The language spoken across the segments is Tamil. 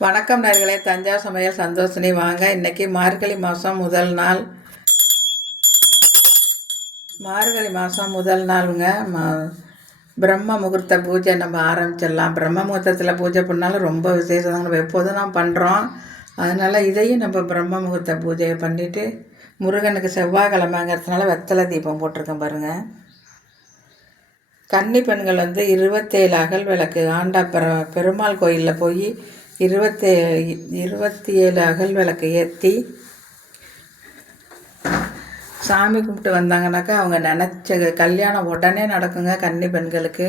வணக்கம் நேர்களே தஞ்சாவூர் சமையல் சந்தோஷினி வாங்க. இன்னைக்கு மார்கழி மாதம் முதல் நாள். மார்கழி மாதம் முதல் நாளுங்க. ம பிரம்ம முகூர்த்த பூஜை நம்ம ஆரம்பிச்சிடலாம். பிரம்ம முகூர்த்தத்தில் பூஜை பண்ணாலும் ரொம்ப விசேஷம் நம்ம எப்போதும் நான் பண்ணுறோம் அதனால் இதையும் நம்ம பிரம்ம முகூர்த்த பூஜையை பண்ணிவிட்டு முருகனுக்கு செவ்வாய்க்கிழமைங்கிறதுனால வெத்தலை தீபம் போட்டிருக்கேன் பாருங்கள் கன்னி பெண்கள் வந்து இருபத்தேழு அகல் விளக்கு ஆண்டா பெருமாள் கோயிலில் போய் இருபத்தி இருபத்தி ஏழு அகல் விளக்கு ஏற்றி சாமி கும்பிட்டு வந்தாங்கனாக்கா அவங்க நினச்ச கல்யாணம் உடனே நடக்குங்க கன்னி பெண்களுக்கு.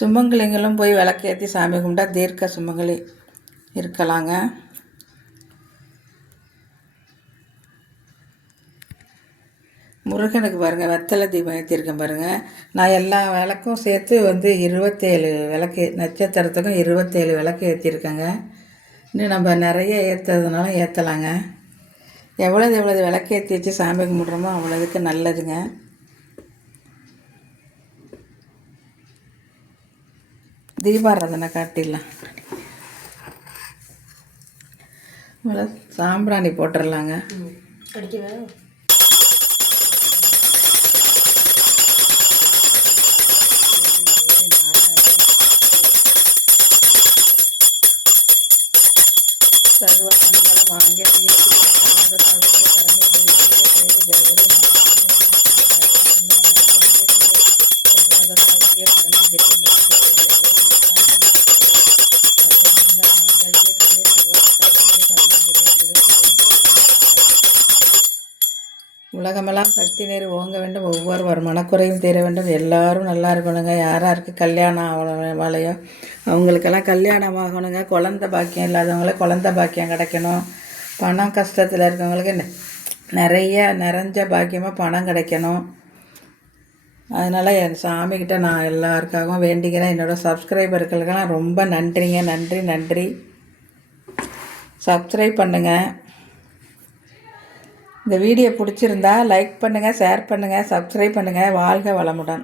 சுமங்கலிங்களும் போய் விளக்கு ஏற்றி சாமி கும்பிட்டா தீர்க்க சுமங்கலி இருக்கலாங்க. முருகனுக்கு பாருங்கள் வெத்தலை தீபம் ஏற்றிருக்கேன் பாருங்கள் நான் எல்லா விளக்கும் சேர்த்து வந்து இருபத்தேழு விளக்கு நட்சத்திரத்துக்கும் இருபத்தேழு விளக்கு ஏற்றிருக்கேங்க இன்னும் நம்ம நிறைய ஏற்றுறதுனால ஏற்றலாங்க எவ்வளோது எவ்வளோது விளக்கு ஏற்றி வச்சு சாமி கும்பிட்றோமோ அவ்வளோதுக்கு நல்லதுங்க. தீபாராதனை காட்டிடலாம். இவ்வளோ சாம்பிராணி போட்டுடலாங்க. அடிக்கவா சர்வ மங்கள மாங்கல்யே சர்வ சாதக சரண்யே தேவி கௌரி சர்வத சாதக சரண்யே தேவி உலகமெல்லாம் சக்தி நேர் ஓங்க வேண்டும் ஒவ்வொருவர் மனக்குறையும் தீர வேண்டும். எல்லாரும் நல்லா இருக்கணுங்க. யார் யாருக்கு கல்யாணம் ஆகணும் அவங்களுக்கெல்லாம் கல்யாணம் ஆகணுங்க. குழந்த பாக்கியம் இல்லாதவங்களுக்கு குழந்த பாக்கியம் கிடைக்கணும். பணம் கஷ்டத்தில் இருக்கவங்களுக்கு நெ- நிறைய நிறைஞ்ச பாக்கியமாக பணம் கிடைக்கணும். அதனால் என் சாமிக்கிட்ட நான் எல்லாருக்காகவும் வேண்டிக்கிறேன். என்னோடய சப்ஸ்கிரைபர்களுக்கெல்லாம் ரொம்ப நன்றிங்க. நன்றி நன்றி. சப்ஸ்கிரைப் பண்ணுங்கள் இந்த வீடியோ பிடிச்சிருந்தா லைக் பண்ணுங்கள் ஷேர் பண்ணுங்கள் சப்ஸ்கிரைப் பண்ணுங்கள் வாழ்க வளமுடன்.